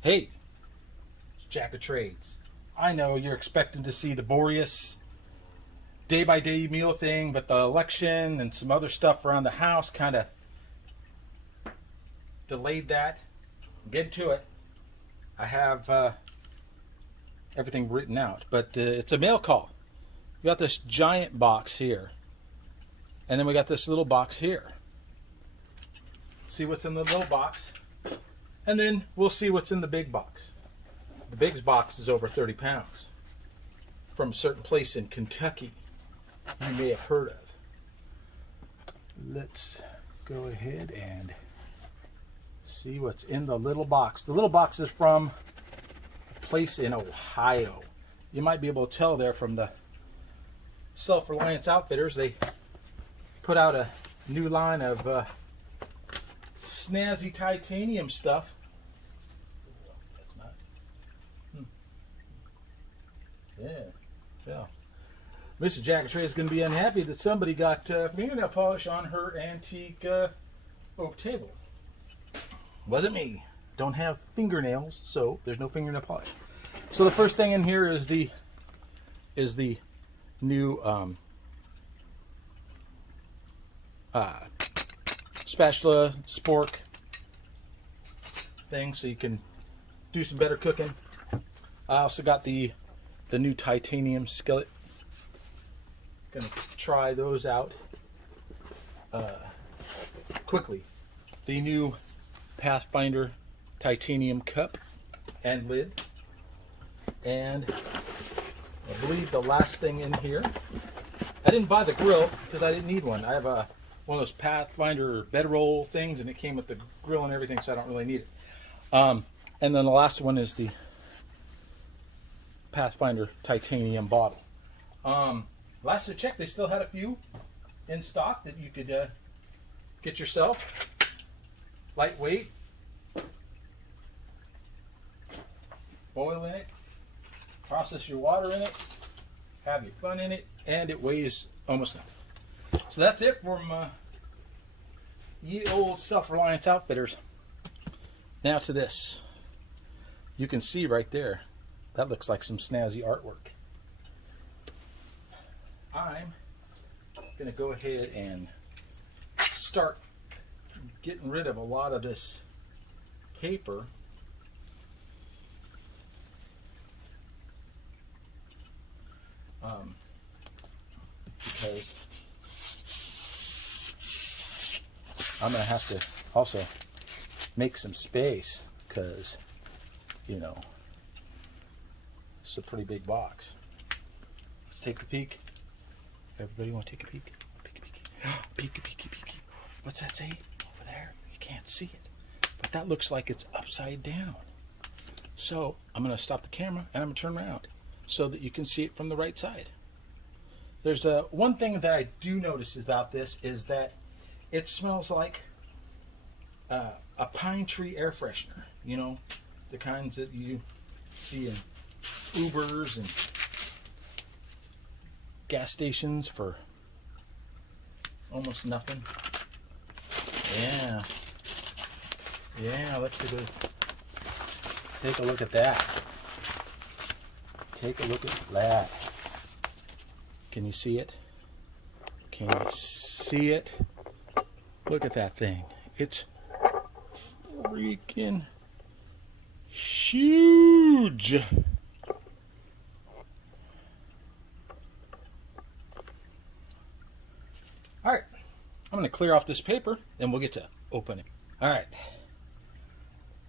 Hey, it's Jack of Trades. I know you're expecting to see the Boreas day-by-day meal thing, but the election and some other stuff around the house kind of delayed that. Get to it. I have everything written out, but it's a mail call. We got this giant box here, and then we got this little box here. See what's in the little box, and then we'll see what's in the big box. The big box is over 30 pounds from a certain place in Kentucky you may have heard of. Let's go ahead and see what's in the little box. The little box is from a place in Ohio. You might be able to tell there from the Self-Reliance Outfitters. They put out a new line of snazzy titanium stuff. That's not. Yeah. Mr. Jack of Trade is going to be unhappy that somebody got fingernail polish on her antique oak table. Wasn't me. Don't have fingernails, so there's no fingernail polish. So the first thing in here is the new spatula spork thing, so you can do some better cooking. I also got the new titanium skillet. Gonna try those out quickly. The new Pathfinder titanium cup and lid, and I believe the last thing in here, I didn't buy the grill because I didn't need one. I have one of those Pathfinder bedroll things, and it came with the grill and everything, so I don't really need it. And then the last one is the Pathfinder titanium bottle. Last I checked, they still had a few in stock that you could get yourself. Lightweight, boil in it, process your water in it, have your fun in it, and it weighs almost nothing. So that's it from ye old Self-Reliance Outfitters. Now to this. You can see right there, that looks like some snazzy artwork. I'm going to go ahead and start getting rid of a lot of this paper. Because I'm going to have to also make some space, because, you know, it's a pretty big box. Let's take a peek. Everybody want to take a peek? Peek. What's that say? Over there? You can't see it. But that looks like it's upside down. So I'm going to stop the camera and I'm going to turn around so that you can see it from the right side. There's one thing that I do notice about this is that it smells like a pine tree air freshener. You know, the kinds that you see in Ubers and gas stations for almost nothing. Yeah, let's take a look at that. Take a look at that. Can you see it? Can you see it? Look at that thing. It's freaking huge. All right, I'm going to clear off this paper and we'll get to opening. All right,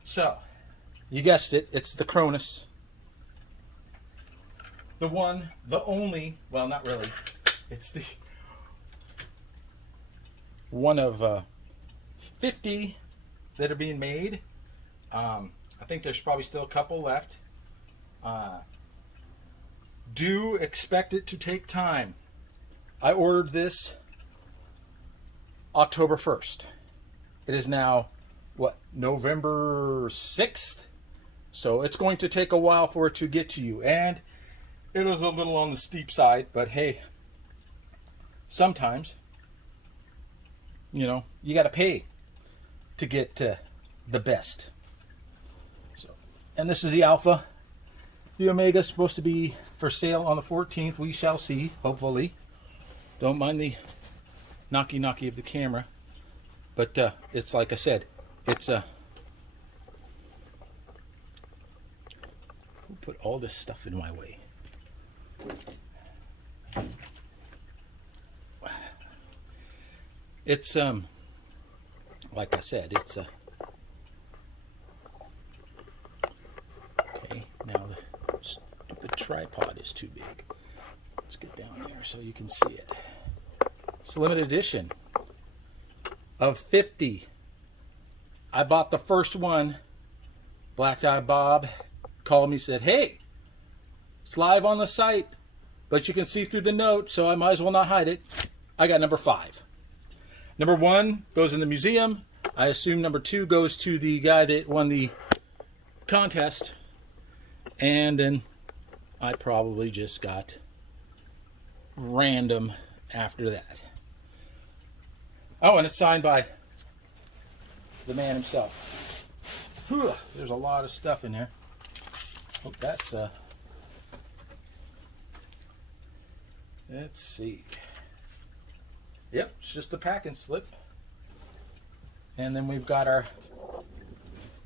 so you guessed it, it's the CRONUS. The one, the only, well, not really. It's the one of 50 that are being made. I think there's probably still a couple left. Do expect it to take time. I ordered this October 1st. It is now, what, November 6th? So it's going to take a while for it to get to you. And it was a little on the steep side, but hey, sometimes, you know, you got to pay to get the best. So And this is the Alpha. The Omega is supposed to be for sale on the 14th. We shall see, hopefully. Don't mind the knocky of the camera. But it's like I said, it's who put all this stuff in my way? It's like I said, it's okay, now the stupid tripod is too big. Let's get down there so you can see it. It's a limited edition of 50. I bought the first one. Black Eye Bob called me, said, hey, it's live on the site, but you can see through the note, so I might as well not hide it. I got number 5. Number 1 goes in the museum. I assume number 2 goes to the guy that won the contest. And then I probably just got random after that. Oh, and it's signed by the man himself. Whew, there's a lot of stuff in there. Oh, that's let's see. Yep, it's just the packing slip. And then we've got our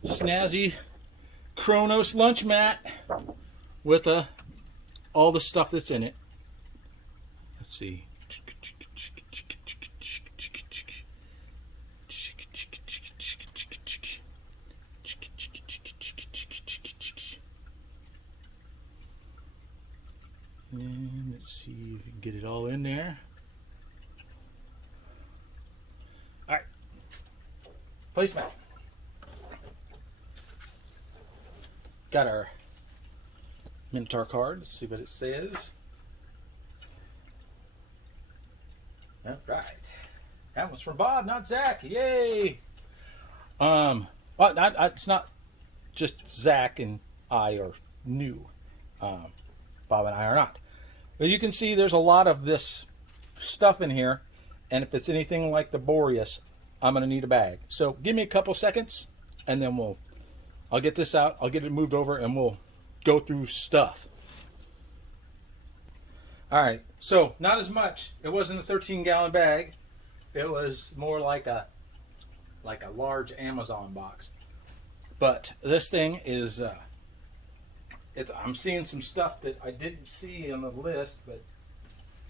snazzy CRONUS lunch mat with all the stuff that's in it. Let's see. And let's see if we can get it all in there. All right, placemat. Got our Minotaur card. Let's see what it says. All right, that was from Bob, not Zach. Yay! Well, it's not just Zach and I are new. Bob and I are not. But you can see there's a lot of this stuff in here. And if it's anything like the Boreas, I'm going to need a bag. So give me a couple seconds, and then I'll get this out. I'll get it moved over, and we'll go through stuff. All right. So not as much. It wasn't a 13-gallon bag. It was more like a large Amazon box. But this thing is I'm seeing some stuff that I didn't see on the list, but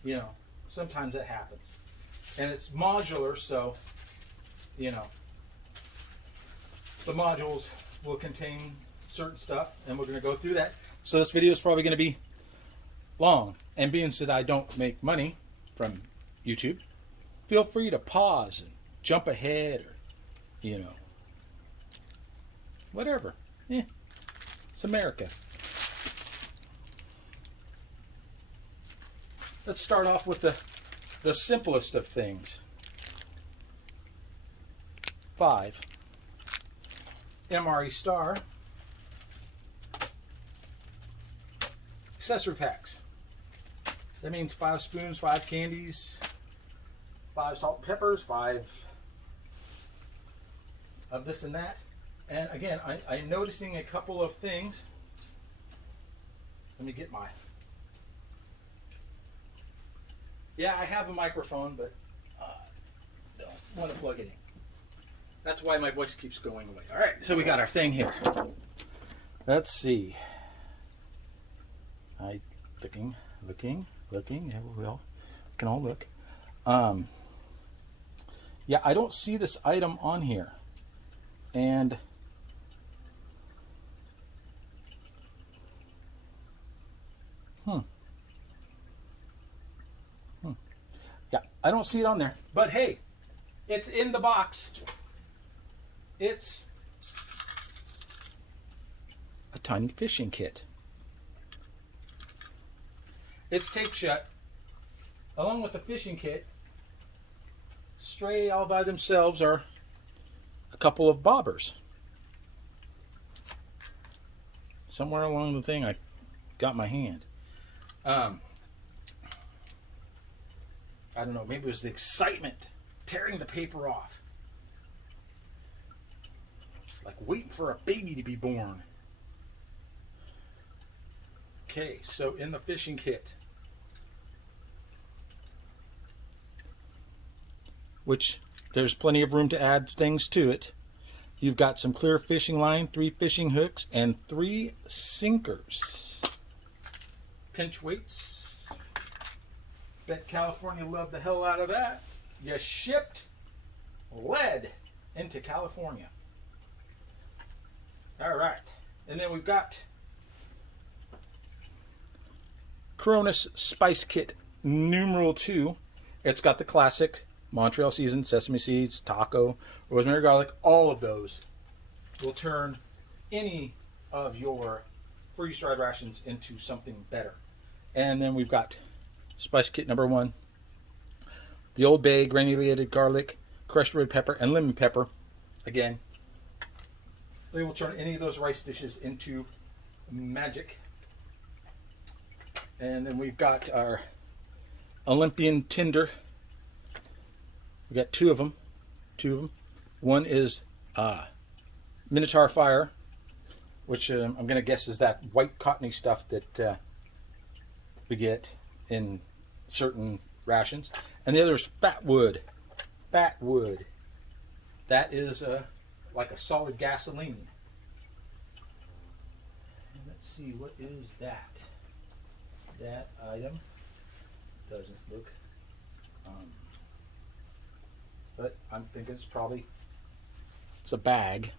you know, sometimes it happens. And it's modular, so, you know, the modules will contain certain stuff, and we're going to go through that. So this video is probably going to be long. And being that I don't make money from YouTube, feel free to pause and jump ahead, or, you know, whatever. It's America. Let's start off with the simplest of things. 5 MRE Star accessory packs. That means 5 spoons, 5 candies, 5 salt and peppers, 5 of this and that. And again, I'm noticing a couple of things. Let me get my... Yeah, I have a microphone, but don't want to plug it in. That's why my voice keeps going away. All right, so we got our thing here. Let's see. Looking. Yeah, we can all look. Yeah, I don't see this item on here, and yeah, I don't see it on there. But hey, it's in the box. It's a tiny fishing kit. It's taped shut. Along with the fishing kit, stray all by themselves are a couple of bobbers. Somewhere along the thing I got my hand. I don't know, maybe it was the excitement tearing the paper off. It's like waiting for a baby to be born. Okay, so in the fishing kit, which there's plenty of room to add things to it, you've got some clear fishing line, 3 fishing hooks, and 3 sinkers. Pinch weights. Bet California loved the hell out of that. You shipped lead into California. All right. And then we've got CRONUS Spice Kit numeral 2. It's got the classic Montreal seasoned sesame seeds, taco, rosemary, garlic. All of those will turn any of your freeze-dried rations into something better. And then we've got Spice Kit number 1. The Old Bay granulated garlic, crushed red pepper, and lemon pepper. Again, they will turn any of those rice dishes into magic. And then we've got our Olympian tinder. We got 2 of them. One is Minotaur fire, which I'm going to guess is that white cottony stuff that we get in certain rations. And the other is fat wood. Fat wood. That is like a solid gasoline. And let's see, what is that? That item doesn't look, but I'm thinking it's a bag,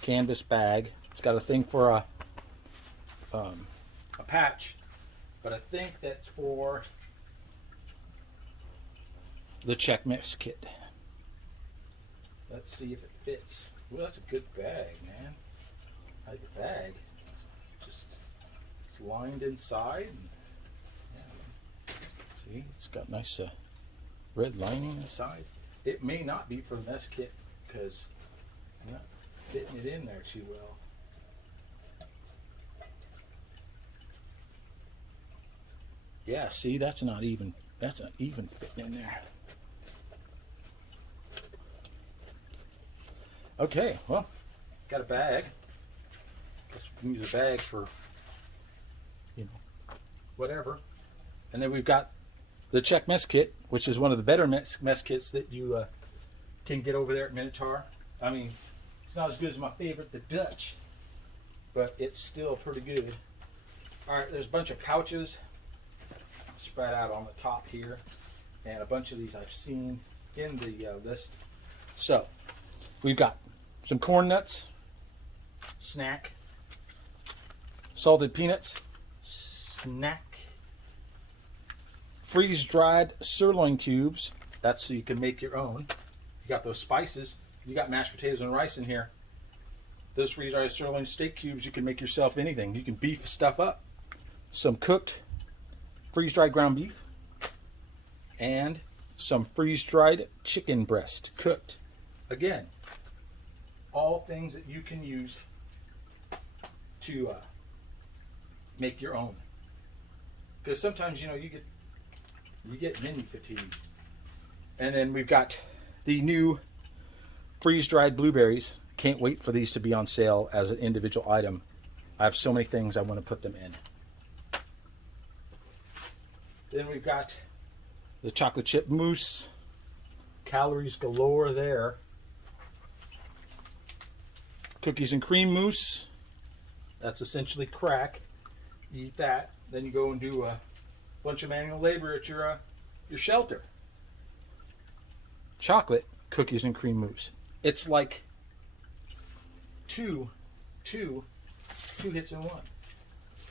canvas bag. It's got a thing for a patch, but I think that's for the check mix kit. Let's see if it fits. Well, that's a good bag, man. I like the bag. Just it's lined inside. Yeah. See, it's got nice red lining inside. It may not be for the mess kit because I'm not fitting it in there too well. Yeah, see, that's not even fitting in there. Okay, well, got a bag. Guess we can use a bag for, whatever. And then we've got the check mess kit, which is one of the better mess kits that you can get over there at Minotaur. I mean, it's not as good as my favorite, the Dutch, but it's still pretty good. All right, there's a bunch of pouches spread out on the top here, and a bunch of these I've seen in the list. So we've got some corn nuts, snack, salted peanuts, snack, freeze-dried sirloin cubes. That's so you can make your own. You got those spices. You got mashed potatoes and rice in here. Those freeze-dried sirloin steak cubes, you can make yourself anything. You can beef stuff up. Some cooked freeze-dried ground beef, and some freeze-dried chicken breast, cooked. Again, all things that you can use to make your own. Because sometimes, you get menu fatigue. And then we've got the new freeze-dried blueberries. Can't wait for these to be on sale as an individual item. I have so many things I want to put them in. Then we've got the chocolate chip mousse. Calories galore there. Cookies and cream mousse. That's essentially crack. You eat that, then you go and do a bunch of manual labor at your shelter. Chocolate cookies and cream mousse. It's like two hits in one.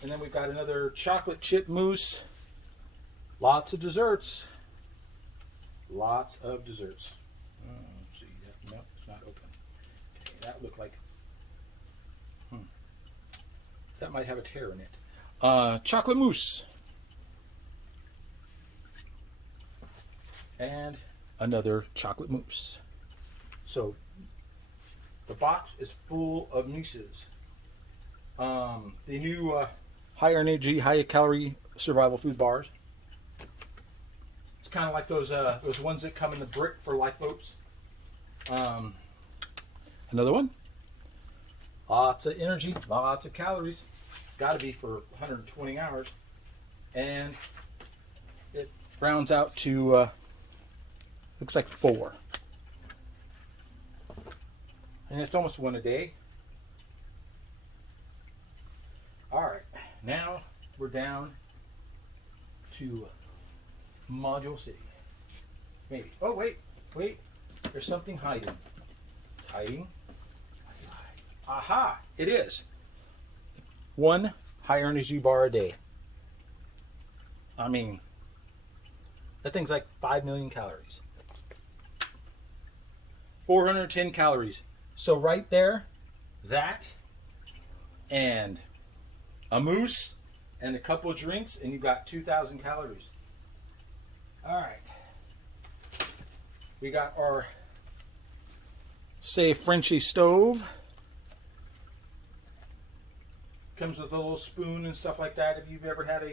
And then we've got another chocolate chip mousse. Lots of desserts. Lots of desserts. Let's see. No, it's not open. Okay, that looked like. That might have a tear in it. Chocolate mousse. And another chocolate mousse. So the box is full of mousses. The new high energy, high calorie survival food bars. It's kind of like those ones that come in the brick for lifeboats. Another one. Lots of energy, lots of calories. got to be for 120 hours. And it rounds out to, looks like 4. And it's almost 1 a day. Alright, now we're down to Module City. Maybe. Oh, wait. There's something hiding. It's hiding. Aha! It is. 1 high energy bar a day. I mean, that thing's like 5 million calories. 410 calories. So right there, that and a moose and a couple of drinks, and you've got 2,000 calories. All right. We got our, say, Frenchy stove. Comes with a little spoon and stuff like that. If you've ever had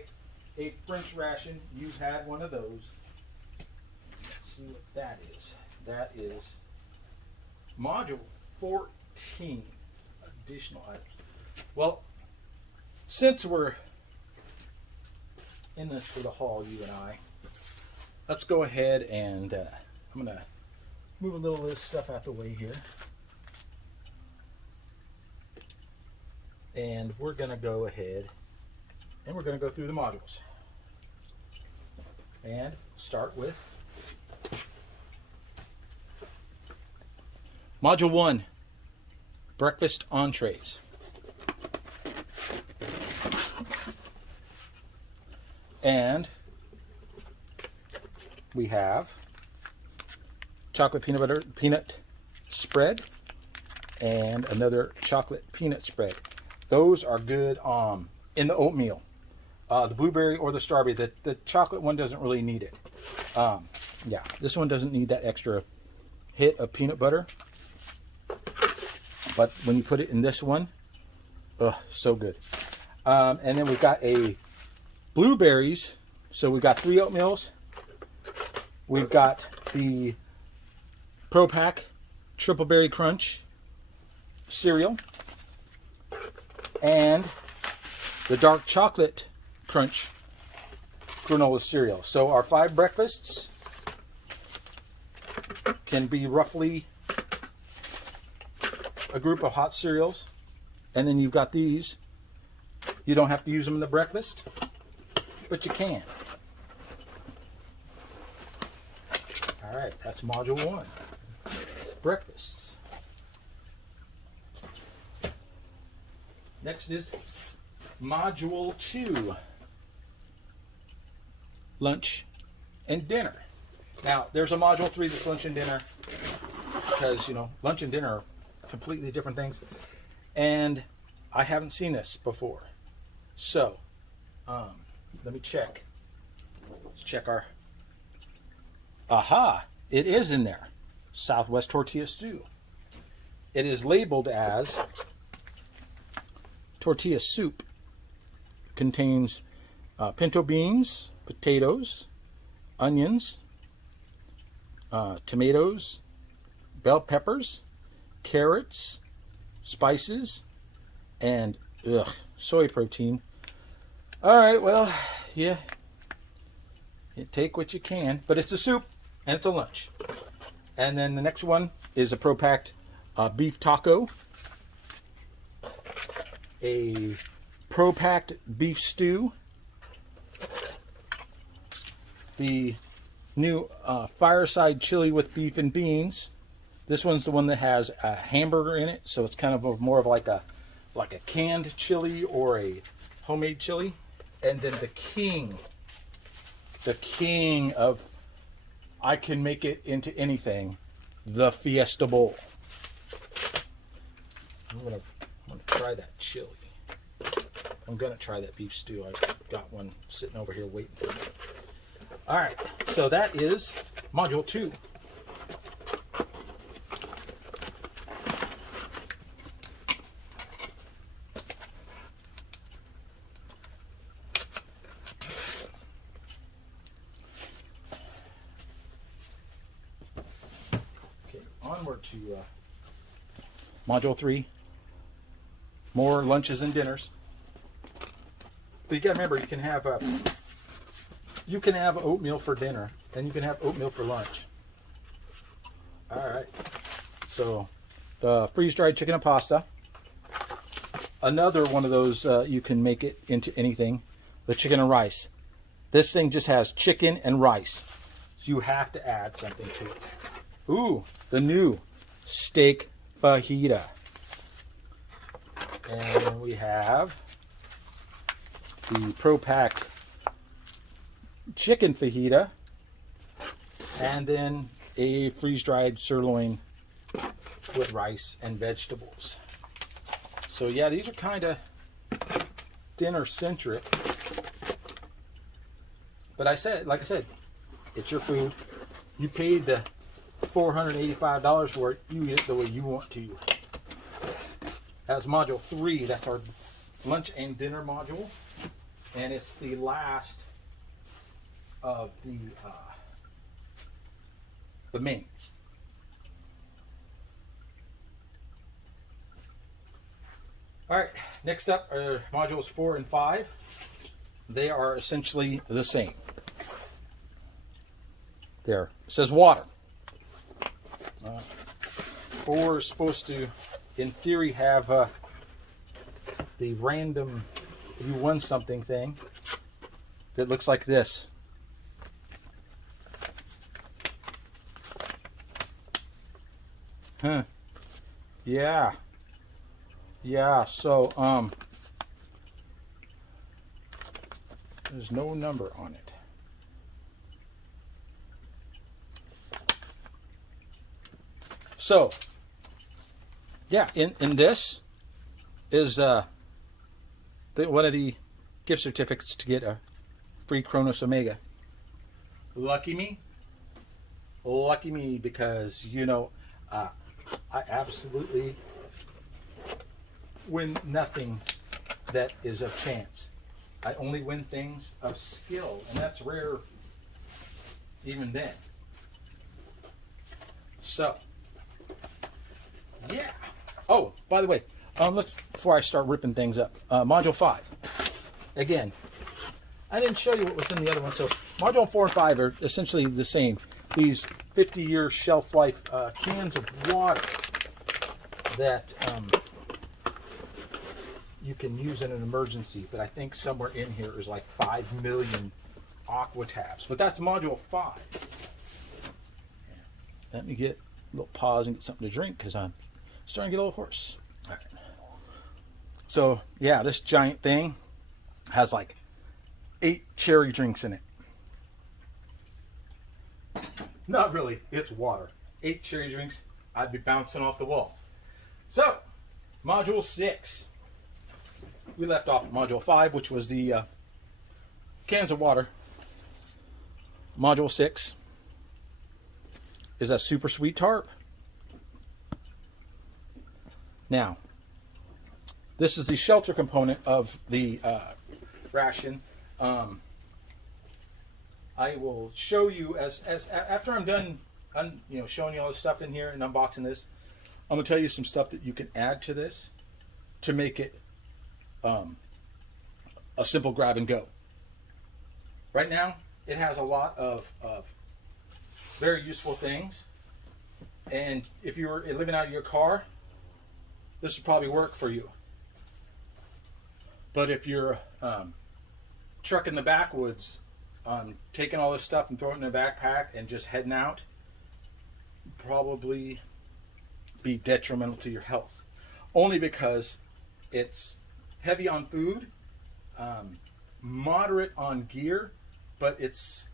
a French ration, you've had one of those. Let's see what that is. That is Module 14, additional items. Well, since we're in this for the haul, you and I, let's go ahead and I'm going to move a little of this stuff out the way here. And we're going to go ahead and we're going to go through the modules. And start with Module 1, breakfast entrees. And we have chocolate peanut spread and another chocolate peanut spread. Those are good in the oatmeal. The blueberry or the strawberry. The chocolate one doesn't really need it. Yeah, this one doesn't need that extra hit of peanut butter. But when you put it in this one, so good. And then we've got a blueberries. So we've got 3 oatmeals. We've got the Pro Pack Triple Berry Crunch cereal. And the dark chocolate crunch granola cereal. So our 5 breakfasts can be roughly a group of hot cereals. And then you've got these. You don't have to use them in the breakfast, but you can. All right, that's Module 1, breakfasts. Next is Module 2, lunch and dinner. Now, there's a Module 3 that's lunch and dinner because, you know, lunch and dinner are completely different things. And I haven't seen this before. So, let me check. Let's check our... Aha! It is in there. Southwest tortilla stew. It is labeled as tortilla soup. Contains pinto beans, potatoes, onions, tomatoes, bell peppers, carrots, spices, and soy protein. All right, well, yeah, you take what you can, but it's a soup and it's a lunch. And then the next one is a Pro-Packed beef taco, a Pro-Packed beef stew, the new fireside chili with beef and beans. This one's the one that has a hamburger in it, so it's kind of more of like a canned chili or a homemade chili. And then the king of I can make it into anything, the Fiesta Bowl. I'm gonna try that chili. I'm gonna try that beef stew. I've got one sitting over here waiting for me. All right, so that is Module 2. Onward to Module 3, more lunches and dinners. But you gotta remember, you can have oatmeal for dinner, and you can have oatmeal for lunch. All right. So the freeze-dried chicken and pasta. Another one of those, you can make it into anything. The chicken and rice. This thing just has chicken and rice. So you have to add something to it. Ooh, the new steak fajita. And we have the Pro-Packed chicken fajita. And then a freeze-dried sirloin with rice and vegetables. So yeah, these are kind of dinner-centric. But like I said, it's your food. You paid the $485 for it. You eat it the way you want to. That's module 3. That's our lunch and dinner module. And it's the last of the mains. All right, next up are modules 4 and 5. They are essentially the same. There, it says water. 4 is supposed to, in theory, have the random, if you won something thing that looks like this. Huh. Yeah. Yeah, so, there's no number on it. So, yeah, in this is one of the gift certificates to get a free CRONUS Omega. Lucky me, because, you know, I absolutely win nothing that is of chance. I only win things of skill, and that's rare even then. So, yeah. Oh, by the way, before I start ripping things up, module 5. Again, I didn't show you what was in the other one, so module 4 and 5 are essentially the same. These 50-year shelf life cans of water that you can use in an emergency, but I think somewhere in here is like 5 million aqua tabs. But that's module 5. Let me get a little pause and get something to drink because I'm starting to get a little hoarse. All right. So yeah, this giant thing has like 8 cherry drinks in it. Not really, it's water. 8 cherry drinks, I'd be bouncing off the walls. So, module 6. We left off at module 5, which was the cans of water. Module 6 is a super sweet tarp. Now, this is the shelter component of the ration. I will show you as after I'm done, showing you all the stuff in here and unboxing this. I'm gonna tell you some stuff that you can add to this to make it a simple grab and go. Right now, it has a lot of very useful things, and if you were living out of your car, this would probably work for you. But if you're trucking the backwoods, taking all this stuff and throwing it in a backpack and just heading out, probably be detrimental to your health. Only because it's heavy on food, moderate on gear, but it's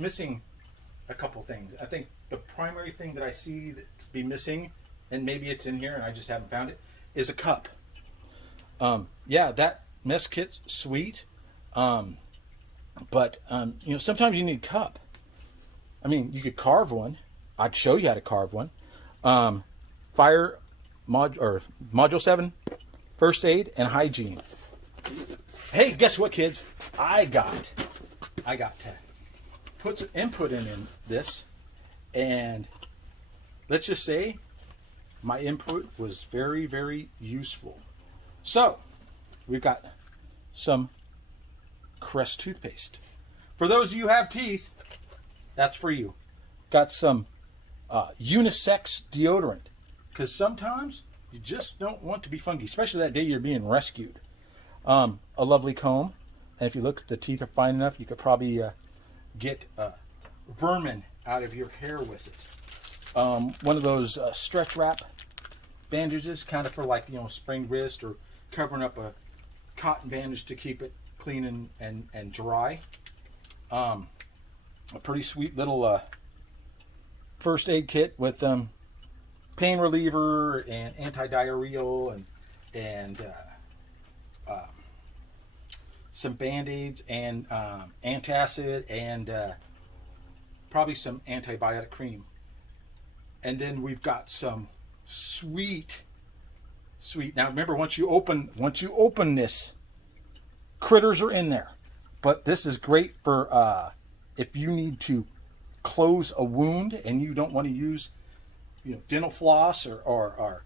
missing a couple things. I think the primary thing that I see that to be missing, and maybe it's in here and I just haven't found it, is a cup. Yeah, that mess kit's sweet, but sometimes you need a cup. I mean, you could carve one. I'd show you how to carve one. Module 7, first aid and hygiene. Hey, guess what, kids? I got to put some input in this, and let's just say my input was very, very useful. So we've got some Crest toothpaste. For those of you who have teeth, that's for you. Got some unisex deodorant, because sometimes you just don't want to be funky, especially that day you're being rescued. A lovely comb, and if you look, the teeth are fine enough, you could probably get vermin out of your hair with it. One of those stretch wrap bandages, kind of for like, you know, sprained wrist, or covering up a cotton bandage to keep it clean and dry. A pretty sweet little first aid kit with pain reliever and anti-diarrheal and some band-aids and antacid and probably some antibiotic cream. And then we've got some sweet. Now remember, once you open this, critters are in there. But this is great for if you need to close a wound and you don't want to use, you know, dental floss or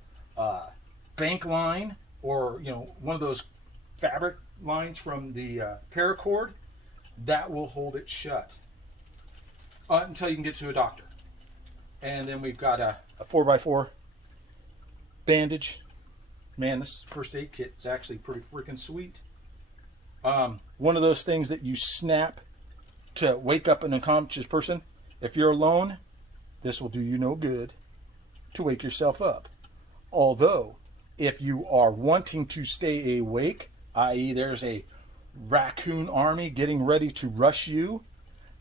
bank line, or, you know, one of those fabric lines from the paracord. That will hold it shut until you can get to a doctor. And then we've got a 4x4 bandage. Man, this first aid kit is actually pretty freaking sweet. One of those things that you snap to wake up an unconscious person. If you're alone, this will do you no good to wake yourself up. Although, if you are wanting to stay awake, i.e. there's a raccoon army getting ready to rush you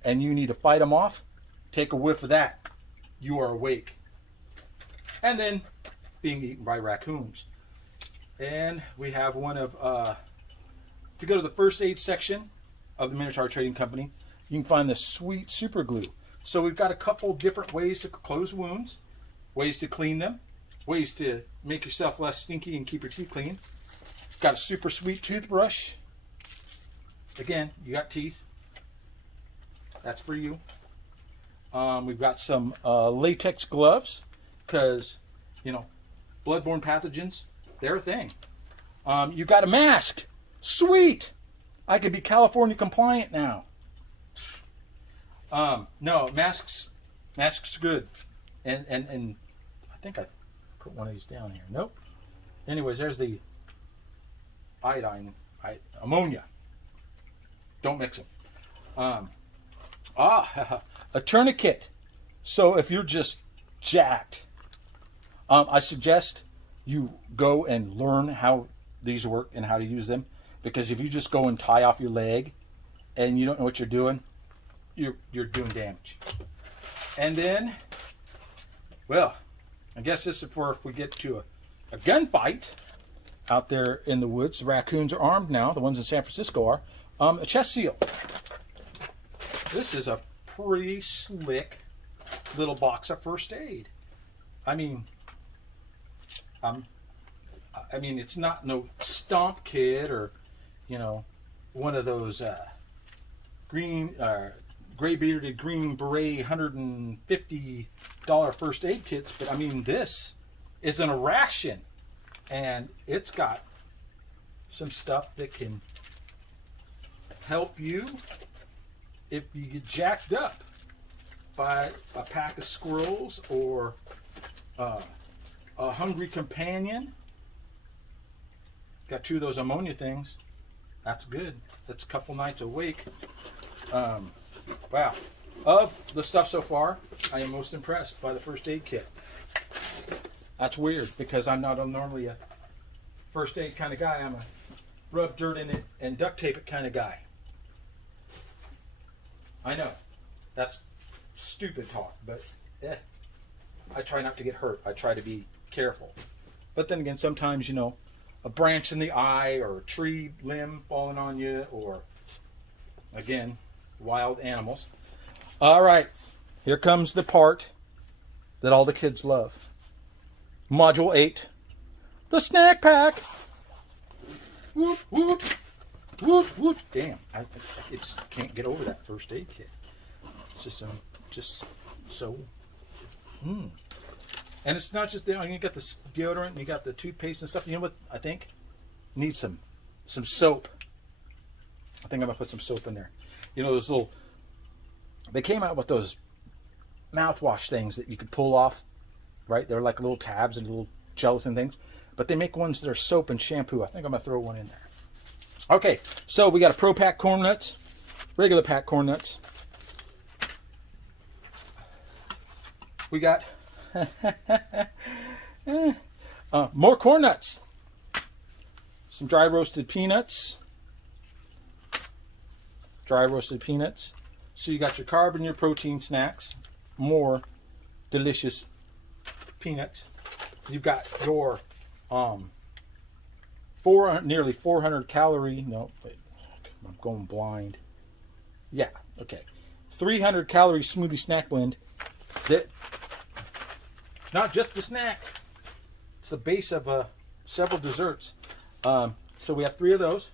and you need to fight them off, take a whiff of that. You are awake. And then being eaten by raccoons. And we have one of, if you go to the first aid section of the Minotaur Trading Company, you can find the sweet super glue. So we've got a couple different ways to close wounds, ways to clean them, ways to make yourself less stinky and keep your teeth clean. Got a super sweet toothbrush. Again, you got teeth. That's for you. We've got some latex gloves, because, you know, bloodborne pathogens, they're a thing. You got a mask. Sweet. I could be California compliant now. No, masks good. And I think I put one of these down here. Nope. Anyways, there's the ammonia. Don't mix them. A tourniquet. So if you're just jacked, I suggest you go and learn how these work and how to use them. Because if you just go and tie off your leg and you don't know what you're doing, you're doing damage. And then, well, I guess this is for if we get to a gunfight out there in the woods. The raccoons are armed now. The ones in San Francisco are. A chest seal. This is a pretty slick little box of first aid. I mean, it's not no stomp kit or, you know, one of those gray bearded green beret $150 first aid kits, but I mean, this is in a ration, and it's got some stuff that can help you if you get jacked up by a pack of squirrels or a hungry companion. Got 2 of those ammonia things. That's good. That's a couple nights awake. Wow. Of the stuff so far, I am most impressed by the first aid kit. That's weird, because I'm not normally a first aid kind of guy. I'm a rub dirt in it and duct tape it kind of guy. I know. That's stupid talk, but I try not to get hurt. I try to be careful. But then again, sometimes, you know, a branch in the eye or a tree limb falling on you, or, again, wild animals. All right, here comes the part that all the kids love. Module 8, the snack pack. Whoop, whoop, whoop, whoop. Damn, I just can't get over that first aid kit. It's just so. And it's not just, you got the deodorant and you got the toothpaste and stuff. You know what I think? Need some soap. I think I'm gonna put some soap in there. You know, those little, they came out with those mouthwash things that you could pull off, right? They're like little tabs and little gelatin things, but they make ones that are soap and shampoo. I think I'm gonna throw one in there. Okay, so we got a Pro Pack corn nuts, regular pack corn nuts. We got more corn nuts, some dry roasted peanuts, So you got your carb and your protein snacks, more delicious peanuts. You've got your nearly 400 calorie, no, wait, I'm going blind. Yeah, okay. 300 calorie smoothie snack blend. That, it's not just a snack. It's the base of several desserts. So we have 3 of those.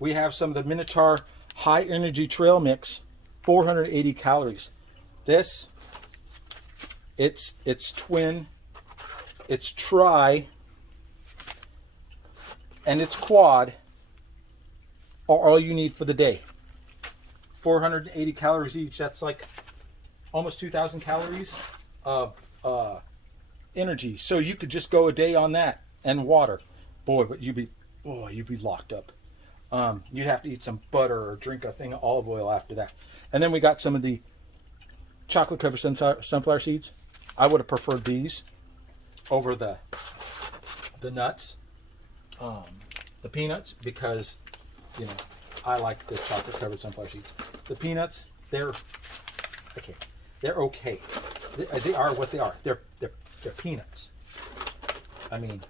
We have some of the Minotaur High Energy Trail Mix, 480 calories. This, it's twin, it's tri, and it's quad are all you need for the day. 480 calories each. That's like almost 2,000 calories of energy. So you could just go a day on that and water. Boy, but you'd be locked up. You'd have to eat some butter or drink a thing of olive oil after that. And then we got some of the chocolate covered sunflower seeds. I would have preferred these over the nuts, the peanuts, because, you know, I like the chocolate covered sunflower seeds. The peanuts, they're okay. They're okay. They are what they are. They're peanuts. I mean,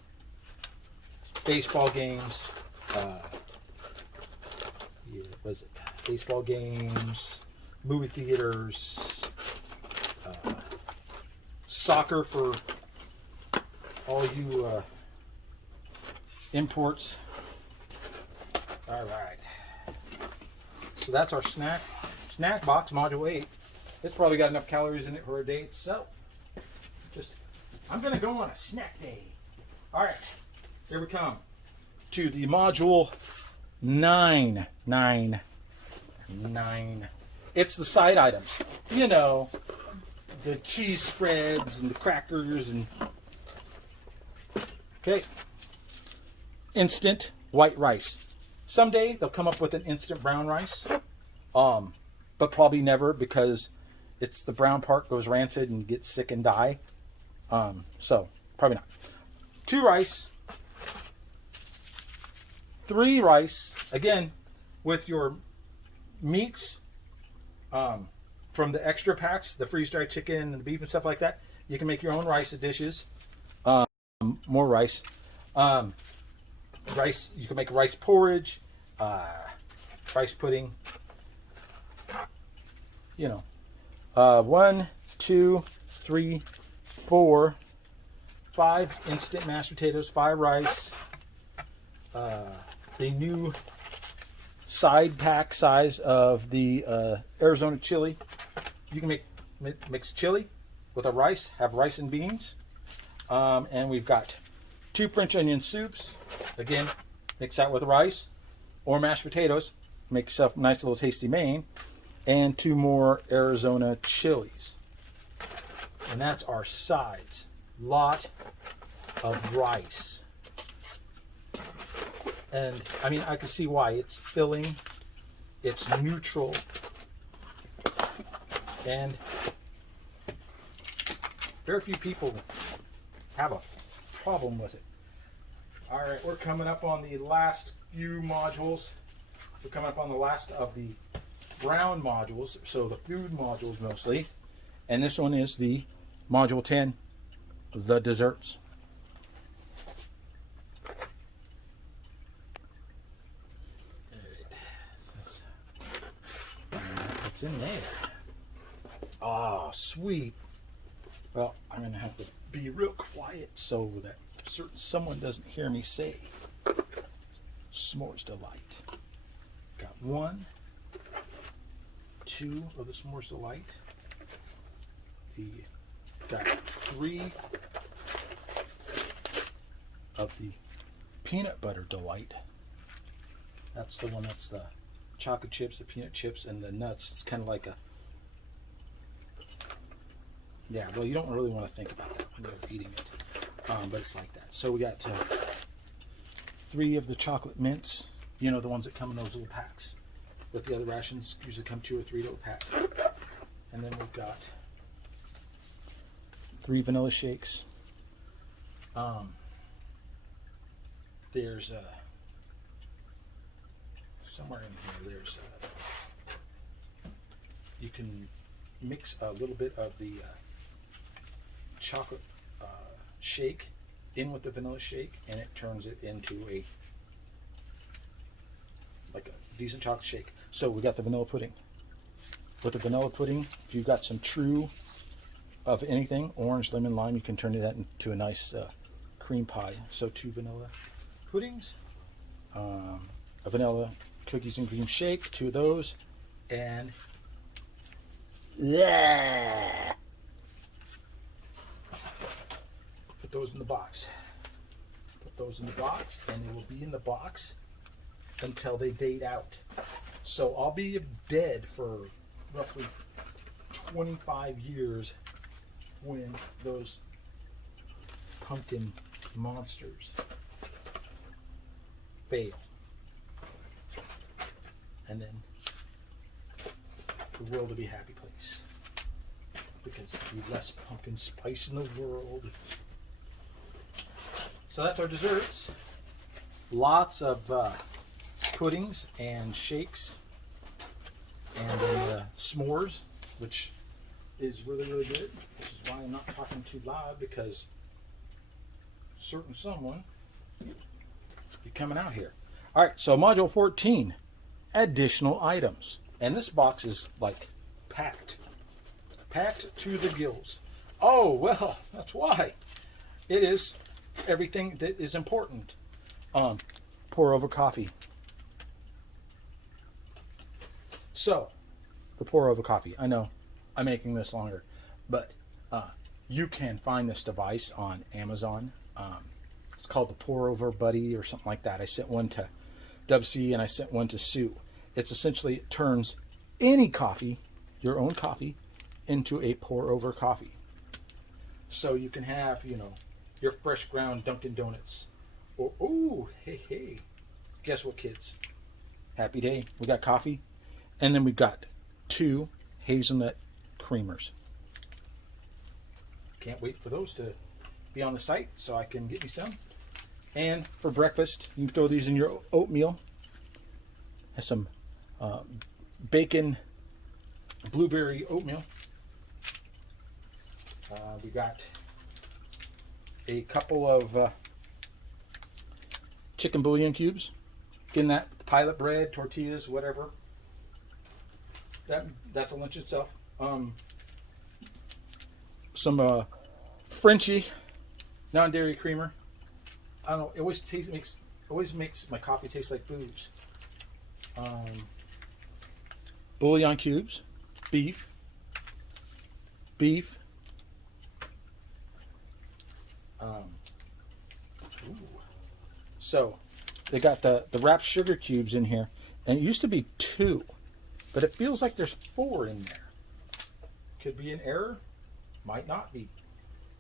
baseball games. Was it baseball games? Movie theaters. Soccer for all you imports. All right. So that's our snack box, module 8. It's probably got enough calories in it for a day itself. I'm gonna go on a snack day. All right, here we come to the module 9. It's the side items. You know, the cheese spreads and the crackers and okay. Instant white rice. Someday they'll come up with an instant brown rice, but probably never, because it's the brown part goes rancid and gets sick and die. So probably not. 2 rice, 3 rice. Again, with your meats from the extra packs, the freeze-dried chicken and the beef and stuff like that, you can make your own rice dishes. More rice. Rice. You can make rice porridge, rice pudding. You know, 1, 2, 3, 4, 5 instant mashed potatoes, 5 rice. The new side pack size of the Arizona chili. You can mix chili with a rice, have rice and beans. And we've got 2 French onion soups. Again, mix that with rice or mashed potatoes. Make yourself a nice little tasty main. And 2 more Arizona chilies. And that's our sides. Lot of rice. And I mean, I can see why. It's filling, it's neutral, and very few people have a problem with it. All right, we're coming up on the last few modules. We're coming up on the last of the brown modules, so the food modules mostly. And this one is the module 10, the desserts. What's in there? Oh, sweet. Well, I'm going to have to be real quiet so that someone doesn't hear me say S'mores Delight. Got 1, 2 of the S'mores Delight. Got 3 of the Peanut Butter Delight. That's the one that's the chocolate chips, the peanut chips, and the nuts. It's kind of like a, yeah, well, you don't really want to think about that when you're eating it, but it's like that. So we got 3 of the chocolate mints, you know, the ones that come in those little packs. With the other rations, usually come 2 or 3 little packs. And then we've got 3 vanilla shakes. There's somewhere in here, there's you can mix a little bit of the chocolate shake in with the vanilla shake, and it turns it into a decent chocolate shake. So we got the vanilla pudding. With the vanilla pudding, if you've got some true of anything, orange, lemon, lime, you can turn that into a nice cream pie. So 2 vanilla puddings, a vanilla cookies and cream shake, 2 of those, and yeah, put those in the box. Put those in the box, and they will be in the box until they date out. So I'll be dead for roughly 25 years when those pumpkin monsters fail. And then the world will be a happy place, because there'll be less pumpkin spice in the world. So that's our desserts. Lots of puddings and shakes, and then s'mores, which is really, really good. This is why I'm not talking too loud, because certain someone be coming out here. All right, so module 14, additional items. And this box is like packed to the gills. Oh, well, that's why. It is everything that is important. Pour over coffee. So, the pour over coffee. I know I'm making this longer, but you can find this device on Amazon. It's called the Pour Over Buddy or something like that. I sent one to Dub C and I sent one to Sue. It's essentially, it turns any coffee, your own coffee, into a pour over coffee. So you can have, you know, your fresh ground Dunkin' Donuts. Or, oh, hey, guess what, kids? Happy day. We got coffee, and then we got 2 hazelnut creamers. Can't wait for those to be on the site so I can get me some. And for breakfast, you can throw these in your oatmeal. Has some bacon blueberry oatmeal. We got a couple of chicken bouillon cubes. Getting that pilot bread, tortillas, whatever. That's a lunch itself. Some Frenchie non-dairy creamer. I don't know. It always makes my coffee taste like booze. Bouillon cubes, beef. So they got the wrapped sugar cubes in here, and it used to be 2, but it feels like there's 4 in there. Could be an error, might not be.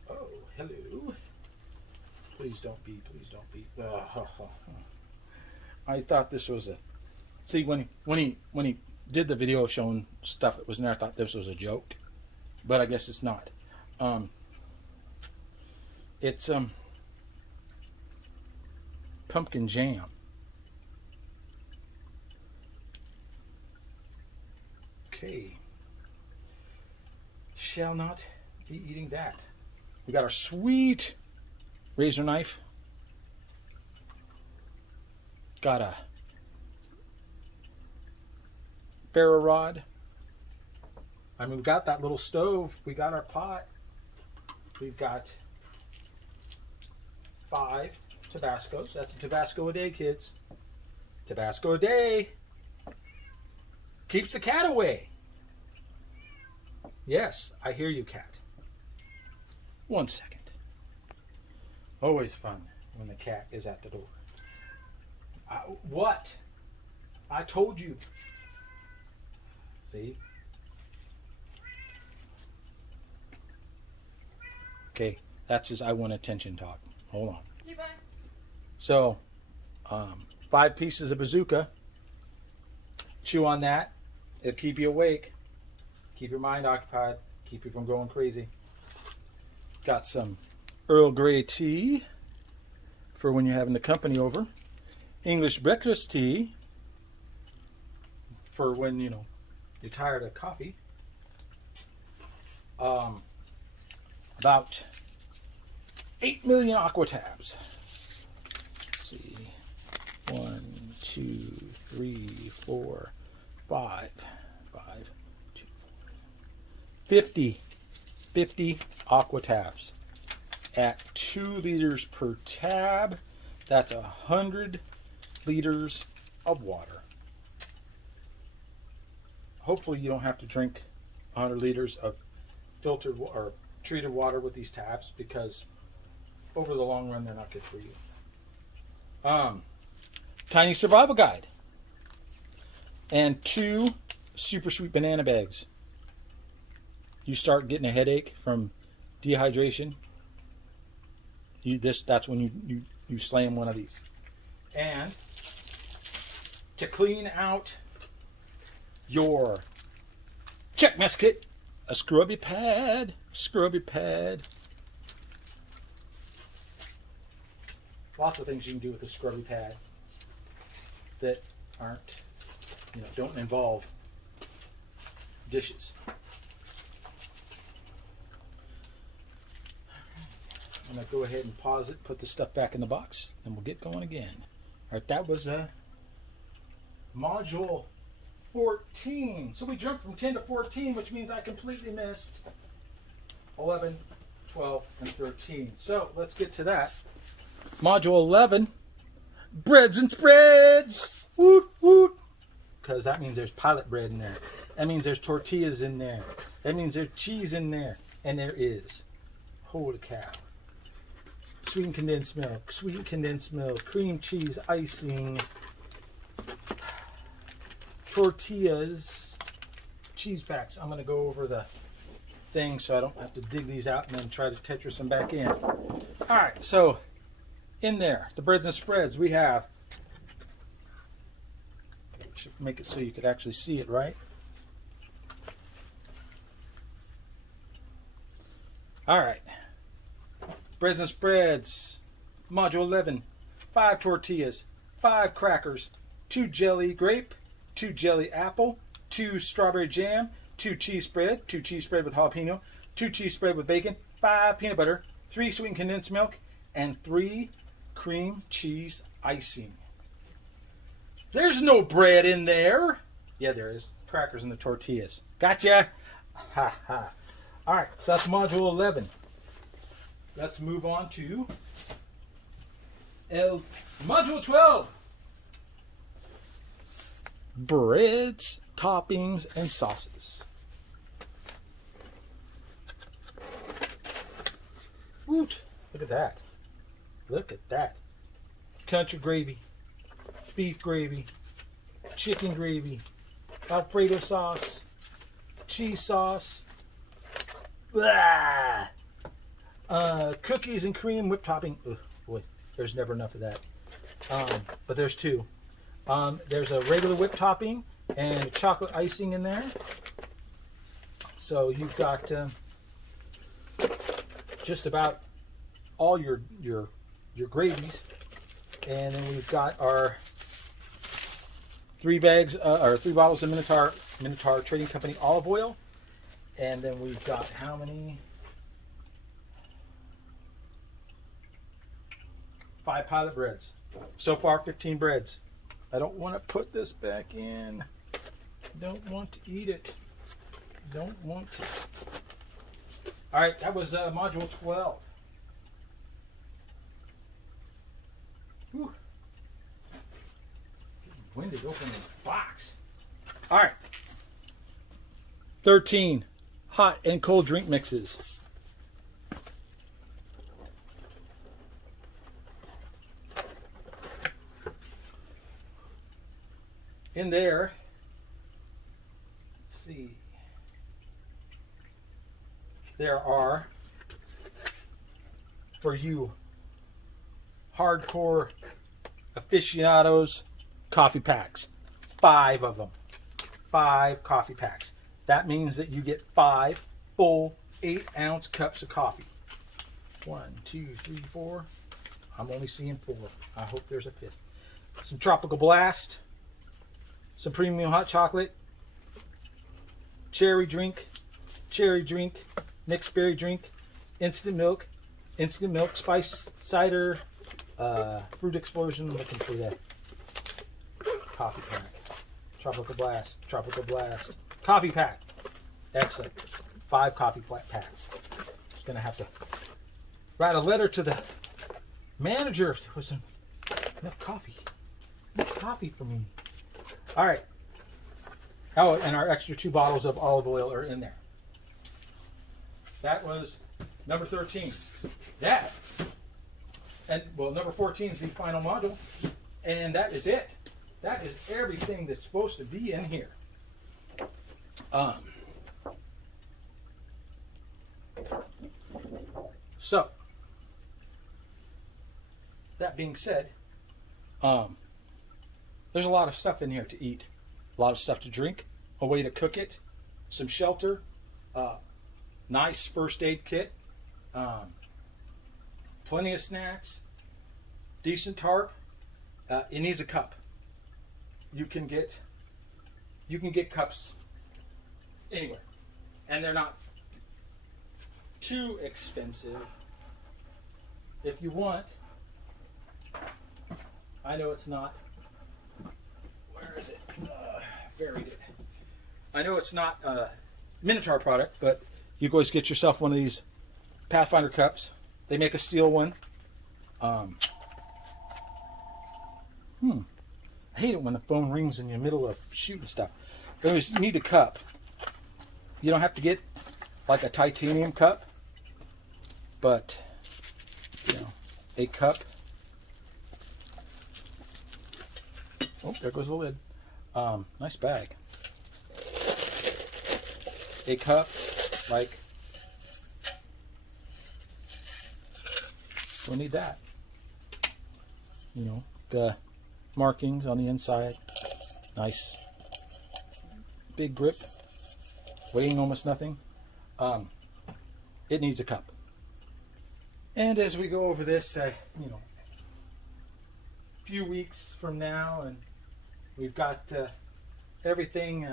Oh, hello. Please don't be. I thought this was a. See, when he did the video showing stuff that was in there, I thought this was a joke, but I guess it's not. It's pumpkin jam. Okay. Shall not be eating that. We got our sweet razor knife. Got a ferro rod. I mean, we got that little stove. We got our pot. We've got 5 Tabascos. That's a Tabasco a day, kids. Tabasco a day. Keeps the cat away. Yes, I hear you, cat. 1 second. Always fun when the cat is at the door. What? I told you. See? Okay, that's just I want attention talk. Hold on. So, 5 pieces of bazooka. Chew on that. It'll keep you awake. Keep your mind occupied. Keep you from going crazy. Got some Earl Grey tea for when you're having the company over. English breakfast tea for when, you know, you're tired of coffee. About 8 million aqua tabs. Let's see. 1, 2, 3, 4, 5. 50 aqua tabs at 2 liters per tab. That's 100 liters of water. Hopefully you don't have to drink 100 liters of filtered or treated water with these tabs, because over the long run they're not good for you. Tiny survival guide and 2 super sweet banana bags. You start getting a headache from dehydration, that's when you slam one of these. And to clean out your check mess kit, a scrubby pad. Lots of things you can do with a scrubby pad that aren't, you know, don't involve dishes. I'm going to go ahead and pause it, put the stuff back in the box, and we'll get going again. All right, that was module 14. So we jumped from 10 to 14, which means I completely missed 11, 12, and 13. So let's get to that. Module 11, breads and spreads. Woot, woot. Because that means there's pilot bread in there. That means there's tortillas in there. That means there's cheese in there. And there is. Holy cow. Sweetened condensed milk, cream cheese, icing, tortillas, cheese packs. I'm going to go over the thing so I don't have to dig these out and then try to Tetris them back in. All right, so in there, the breads and spreads, we have, should make it so you could actually see it, right? All right. Breads and spreads, module 11, 5 tortillas, 5 crackers, 2 jelly grape, 2 jelly apple, 2 strawberry jam, 2 cheese spread with jalapeno, 2 cheese spread with bacon, 5 peanut butter, 3 sweetened condensed milk, and 3 cream cheese icing. There's no bread in there. Yeah, there is. Crackers and the tortillas. Gotcha. Ha ha. All right, so that's module 11. Let's move on to module 12. Breads, toppings, and sauces. Woot! Look at that. Look at that. Country gravy, beef gravy, chicken gravy, Alfredo sauce, cheese sauce. Blah! Cookies and cream whipped topping. Ugh, boy, there's never enough of that. But there's 2. There's a regular whipped topping and chocolate icing in there. So you've got just about all your gravies, and then we've got our 3 bottles of Minotaur Trading Company olive oil, and then we've got how many? 5 pilot breads. So far, 15 breads. I don't want to put this back in. Don't want to eat it. Don't want to. All right, that was module 12. Whew. Getting winded opening the box. All right. 13, hot and cold drink mixes. In there, let's see, there are, for you hardcore aficionados, coffee packs. 5 of them. 5 coffee packs. That means that you get 5 full 8-ounce cups of coffee. 1, 2, 3, 4. I'm only seeing 4. I hope there's a 5th. Some Tropical Blast. Some premium hot chocolate. Cherry drink. Mixed berry drink. Instant milk, spice cider, fruit explosion. Looking for that coffee pack. Tropical Blast, coffee pack. Excellent. 5 coffee packs. Just gonna have to write a letter to the manager if there was enough coffee. Enough coffee for me. All right. Oh, and our extra 2 bottles of olive oil are in there. That was number 13. That, and well, number 14 is the final module, and that is it. That is everything that's supposed to be in here. So, that being said, there's a lot of stuff in here to eat, a lot of stuff to drink, a way to cook it, some shelter, nice first aid kit, plenty of snacks, decent tarp. It needs a cup. You can get cups anywhere, and they're not too expensive. If you want, I know it's not. Where is it? Buried it. I know it's not a Minotaur product, but you guys get yourself one of these Pathfinder cups. They make a steel one. I hate it when the phone rings in the middle of shooting stuff. Anyways, you need a cup. You don't have to get like a titanium cup, but a cup. Oh, there goes the lid. Nice bag. A cup, like, we'll need that. The markings on the inside. Nice. Big grip. Weighing almost nothing. It needs a cup. And as we go over this, few weeks from now, and we've got everything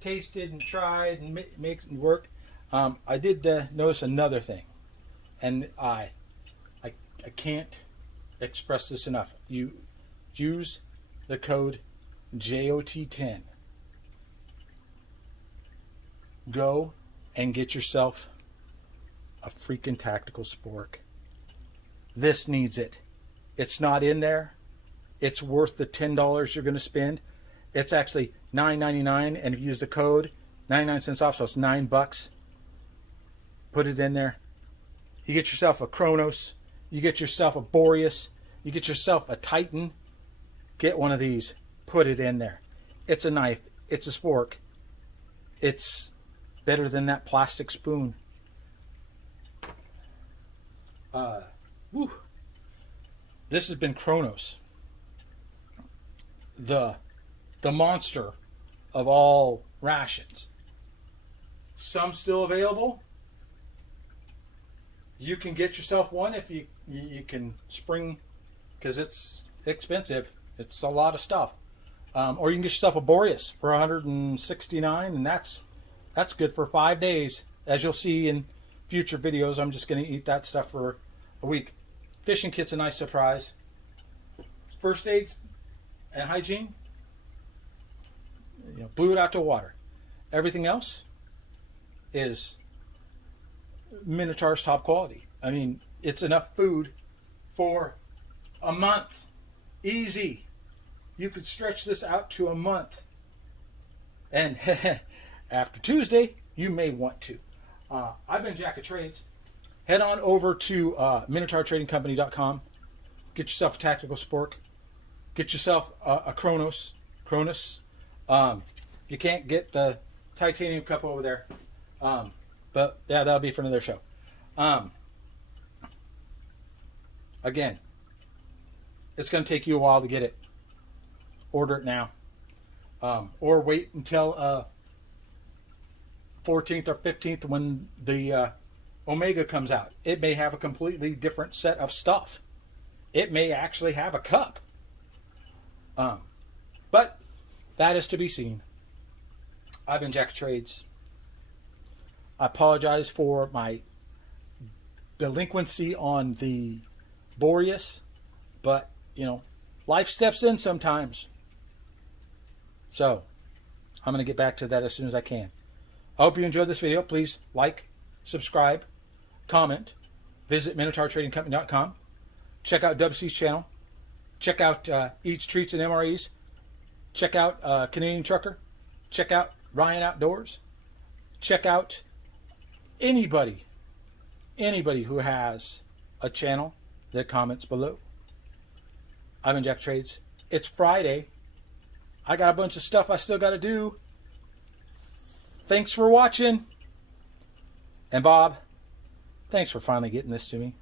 tasted and tried and makes it work. I did notice another thing, and I can't express this enough. You use the code JOT10. Go and get yourself a freaking tactical spork. This needs it. It's not in there. It's worth the $10 you're going to spend. It's actually $9.99, and if you use the code, 99 cents off, so it's $9. Put it in there. You get yourself a CRONUS. You get yourself a Boreas. You get yourself a Titan. Get one of these. Put it in there. It's a knife. It's a spork. It's better than that plastic spoon. This has been CRONUS, the monster of all rations. Some still available. You can get yourself one if you can spring, because it's expensive. It's a lot of stuff. Or you can get yourself a Boreas for $169, and that's good for 5 days. As you'll see in future videos, I'm just going to eat that stuff for a week. Fishing kit's a nice surprise. First aids and hygiene, blew it out to water. Everything else is Minotaur's top quality. I mean, it's enough food for a month. Easy. You could stretch this out to a month. And after Tuesday, you may want to. I've been Jack of Trades. Head on over to MinotaurTradingCompany.com. Get yourself a tactical spork. Get yourself a CRONUS. CRONUS. You can't get the titanium cup over there. But yeah, that'll be for another show. Again, it's going to take you a while to get it. Order it now. Or wait until 14th or 15th when the Omega comes out. It may have a completely different set of stuff. It may actually have a cup. But that is to be seen. I've been Jack of Trades. I apologize for my delinquency on the Boreas, but you know, life steps in sometimes. So I'm going to get back to that as soon as I can. I hope you enjoyed this video. Please like, subscribe, comment, visit MinotaurTradingCompany.com. Check out WC's channel. Check out Eats, Treats, and MREs. Check out Canadian Trucker. Check out Ryan Outdoors. Check out anybody who has a channel that comments below. I've been Jack of Trades. It's Friday. I got a bunch of stuff I still got to do. Thanks for watching. And Bob, thanks for finally getting this to me.